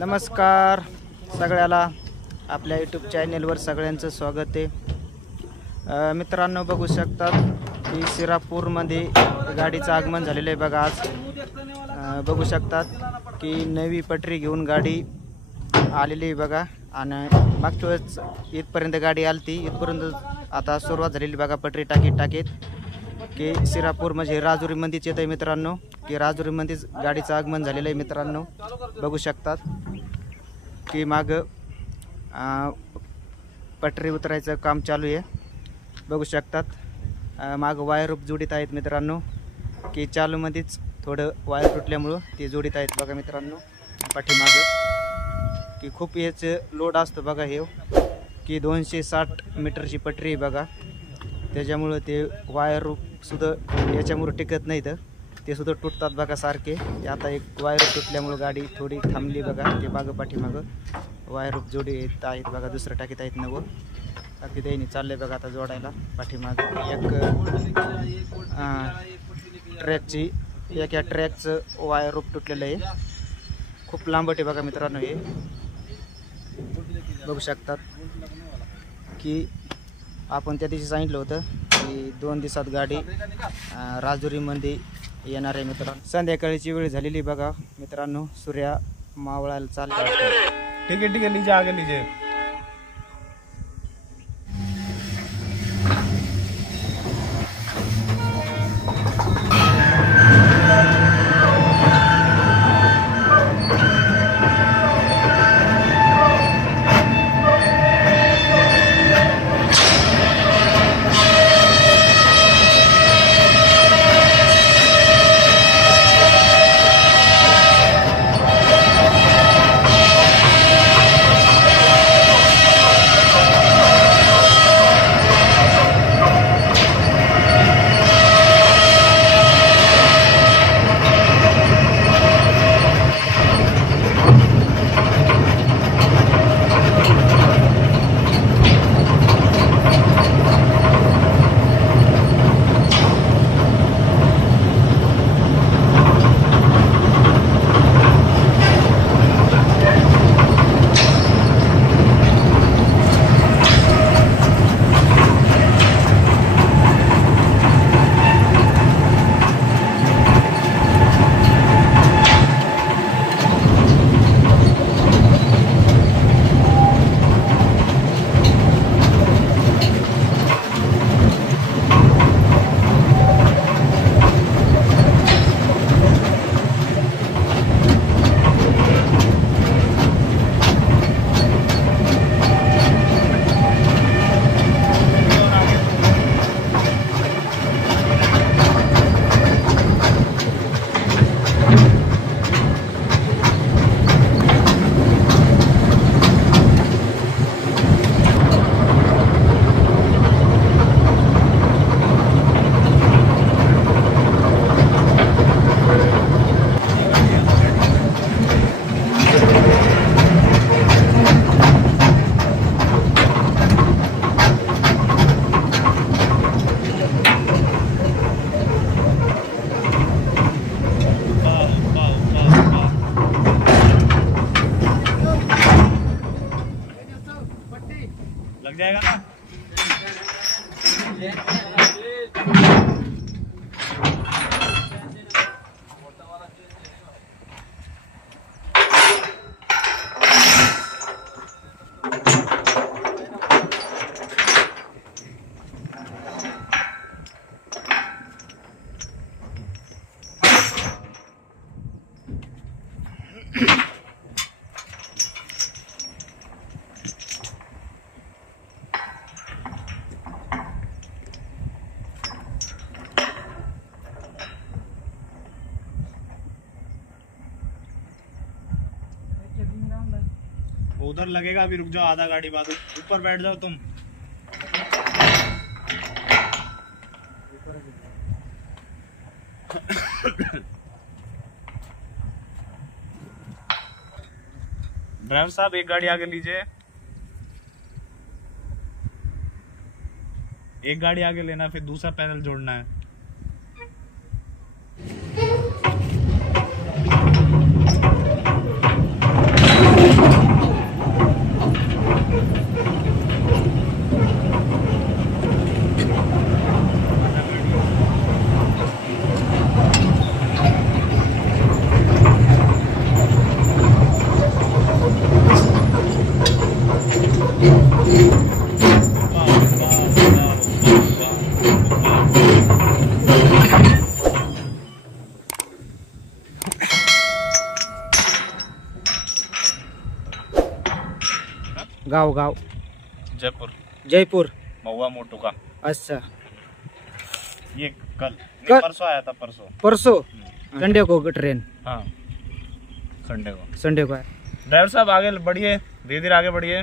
नमस्कार सगळ्याला आपल्या यूट्यूब चॅनेलवर सगळ्यांचं स्वागत आहे। मित्रांनो बघू शकतात की शिरापूरमध्ये गाडीचं आगमन झालेलं आहे बघा। आज बघू शकतात की नवी पटरी घेऊन गाडी आलेली आहे बघा। आणि मागच्या वेळेस इथपर्यंत गाडी आलती, इथपर्यंत आता सुरुवात झालेली बघा पटरी टाकीत की शिरापूर म्हणजे राजुरीमध्येच येत आहे मित्रांनो, की राजुरीमध्येच गाडीचं आगमन झालेलं आहे मित्रांनो। बघू शकतात की माग पटरी उतरायचं काम चालू आहे। बघू शकतात माग वायर रूप जोडीत आहेत मित्रांनो, की चालूमध्येच थोडं वायर तुटल्यामुळं ते जोडीत आहेत बघा मित्रांनो। पाठीमागं की खूप याचं लोड असतं बघा, हे की 260 मीटरची पटरी आहे बघा, त्याच्यामुळं ते वायर रूप सुद्धा याच्यामुळं टिकत नाही, तर ते सुद्धा तुटतात बघा सारखे। ते आता एक वायर तुटल्यामुळं गाडी थोडी थांबली बघा। ते मागं पाठीमागं वायर रूप जोडी येत आहेत बघा, दुसरं टाकीत आहेत नवं बाकी त्यांनी चाललंय बघा आता जोडायला। पाठीमागं एक ट्रॅकचं वायर रूप तुटलेलं आहे, खूप लांबट आहे बघा मित्रांनो। हे बघू शकतात की आपण त्या दिवशी सांगितलं होतं की 2 दिवसात गाडी राजुरीमध्ये येणार आहे मित्रांनो। संध्याकाळीची वेळ झालेली बघा मित्रांनो, सूर्य मावळायला चालला। ठीक है लीजिए आगे लीजिए। लग जाएगा ना। उधर लगेगा, अभी रुक जाओ, आधा गाड़ी बाद ऊपर बैठ जाओ तुम। ड्राइवर साहब एक गाड़ी आगे लीजिए, एक गाड़ी आगे लेना, फिर दूसरा पैनल जोड़ना है। गाव गाव जयपुर जयपुर। महुआ मोटू का। अच्छा ये कल कल- परसों आया था परसों। परसों संडे को ट्रेन, हाँ संडे को। संडे को है। ड्राइवर साहब आगे बढ़िए, धीरे धीरे आगे बढ़िए।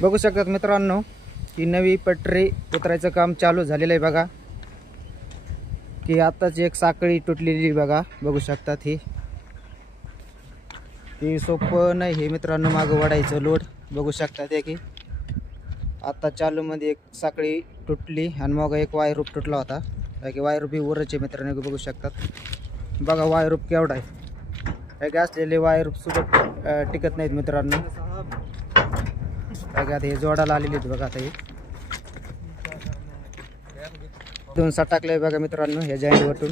बघू शकतात मित्रांनो की नवी पटरी उतरायचं काम चालू झालेलं आहे बघा, की आताच एक साखळी तुटलेली बघा, बघू शकतात ही सोपं नाही हे मित्रांनो, मागं वाढायचं लोड बघू शकतात की आता चालू मध्ये एक साखळी तुटली आणि मग एक वायरूप तुटला होता, की वायरूप ही वरच आहे मित्रांनो, बघू शकतात बघा वायरूप केवढा आहे, काय असलेले वायरूप सुद्धा टिकत नाहीत मित्रांनो, बघा हे जोडाला आलेले आहेत बघा, आता हे 2 साठ टाकले बघा मित्रांनो ह्या जॉईंट वरतून,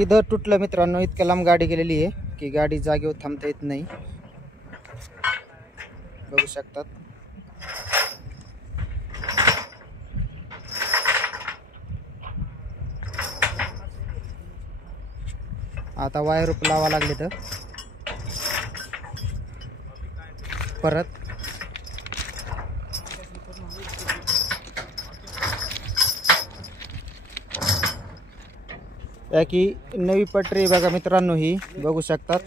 इधर तुटलं मित्रांनो, इतक्या लांब गाडी गेलेली आहे की गाडी जागेवर थांबता येत नाही, बघू शकतात आता वायर लावा लागले तर परत या की नवी पटरी बघा मित्रांनो, ही बघू शकतात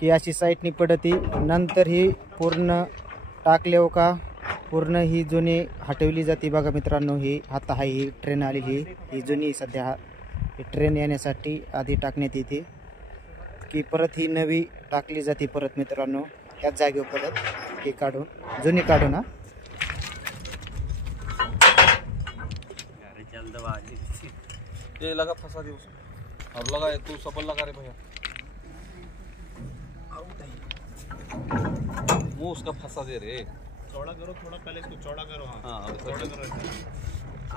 की अशी साईडनी पडती, नंतर ही पूर्ण टाकले हो का पूर्ण ही जुनी हटवली जाते बघा मित्रांनो, ही आता आहे ही ट्रेन आलेली, ही जुनी सध्या ही ट्रेन येण्यासाठी आधी टाकण्यात येते की परत ही नवी टाकली जाते परत मित्रांनो, त्याच जागेवर परत ही काढून जुनी काढून, हा ये लगा फंसा दे उसको और लगा तू सबल लगा रे भैया मुंह उसका फंसा दे रे चौड़ा करो थोड़ा पहले इसको चौड़ा करो हाँ हाँ अब चौड़ा करो ऐसे।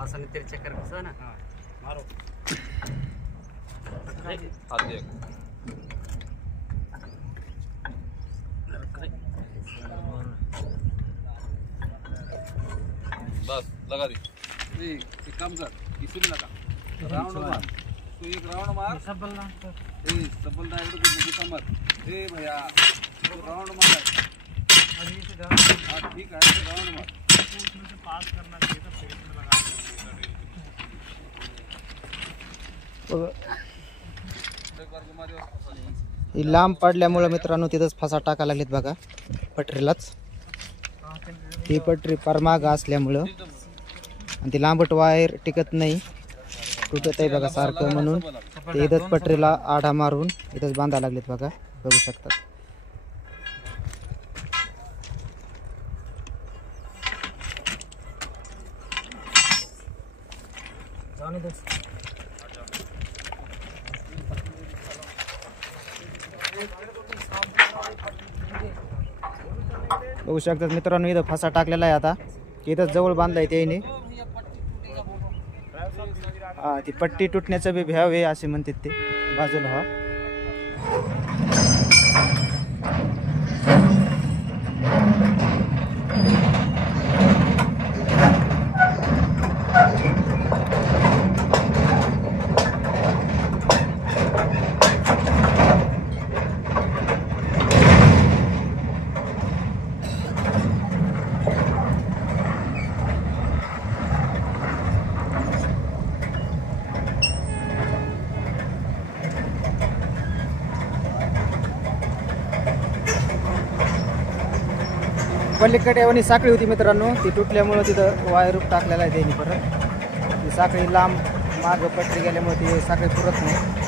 आसान तेरे चक्कर फंसा ना हाँ मारो हाथ देख बस लगा दी एक काम कर इसी में लगा राउंड मार तू एक राउंड मार सबल ना इकडे कुठे समज ए भैया तो राउंड मार हाँ ठीक है राउंड मार उसमें से पास करना चाहिए था फिर इसमें लगाना चाहिए एक बार घुमा दे ही लांब पडल्यामुळं मित्रांनो तिथंच फसा टाका लागलेत बघा पटरीलाच. ही पटरी फार मागं असल्यामुळं आणि ती लांबट वायर टिकत नाही तुटत आहे बघा सारखं म्हणून ते इथंच पटरीला आढा मारून इथंच बांधायला लागलेत बघा बघू शकतात. बघू शकतात मित्रांनो इथं फसा टाकलेला आहे आता इथंच जवळ बांधलाय त्याने. हा ती पट्टी तुटण्याचं बी भ्याव आहे असे म्हणतात ते बाजूला. हा पलीकडे एवढी साखळी होती मित्रांनो ती तुटल्यामुळं तिथं वायर टाकलेला आहे त्यांनी परत ती साखळी लांब मागं पटरी गेल्यामुळे ती साखळी पुरत नाही.